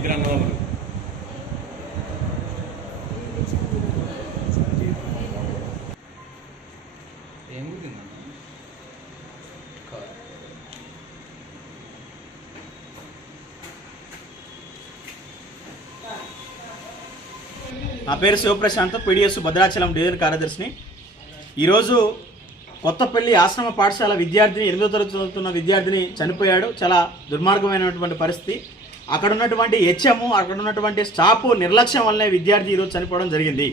ఇద్దరు అన్నదమ్ములు. ఏం గురిందన్న? నా పేరు శివప్రశాంత్, పీడిఎస్ భద్రాచలం డివిజన్ కార్యదర్శిని. ఈరోజు కొత్తపల్లి ఆశ్రమ పాఠశాల విద్యార్థిని 8వ తరగతి చదువుతున్న విద్యార్థిని చనిపోయాడు. చాలా దుర్మార్గమైనటువంటి పరిస్థితి. అక్కడ ఉన్నటువంటి హెచ్ఎం, అక్కడ ఉన్నటువంటి స్టాఫ్ నిర్లక్ష్యం వల్లనే విద్యార్థి ఈరోజు చనిపోవడం జరిగింది.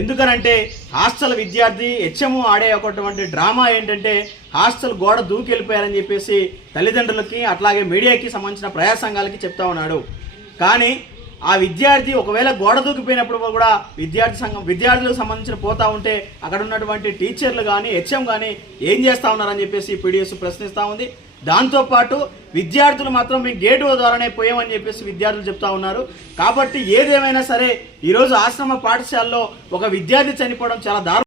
ఎందుకనంటే హాస్టల్ విద్యార్థి హెచ్ఎం ఆడే ఒకటువంటి డ్రామా ఏంటంటే హాస్టల్ గోడ దూకి వెళ్ళిపోయారని చెప్పేసి తల్లిదండ్రులకి అట్లాగే మీడియాకి సంబంధించిన ప్రజా సంఘాలకి చెప్తా ఉన్నాడు. కానీ ఆ విద్యార్థి ఒకవేళ గోడ దూకిపోయినప్పుడు కూడా విద్యార్థులకు సంబంధించిన పోతా ఉంటే అక్కడ ఉన్నటువంటి టీచర్లు కానీ హెచ్ఎం కానీ ఏం చేస్తూ ఉన్నారని చెప్పేసి పీడిఎస్ ప్రశ్నిస్తూ ఉంది. దాంతోపాటు విద్యార్థులు మాత్రం మీ గేటు ద్వారానే పోయామని చెప్పేసి విద్యార్థులు చెప్తా ఉన్నారు. కాబట్టి ఏదేమైనా సరే ఈరోజు ఆశ్రమ పాఠశాలలో ఒక విద్యార్థి చనిపోవడం చాలా దారుణం.